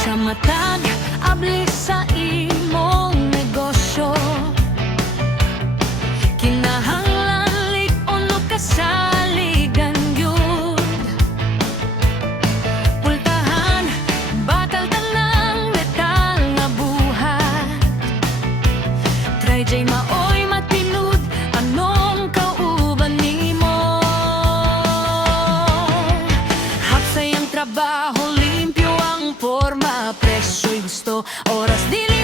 Sa matag, abli sa imong negosyo, kinahanglan lig-on o kasaligan yun. Pultahan, batal tanang letal nga buhat. Try jay maoy matinud, anong kauban nimo. Hapsay ang trabaho, limpyo ang forma, presyo'y gusto, oras dili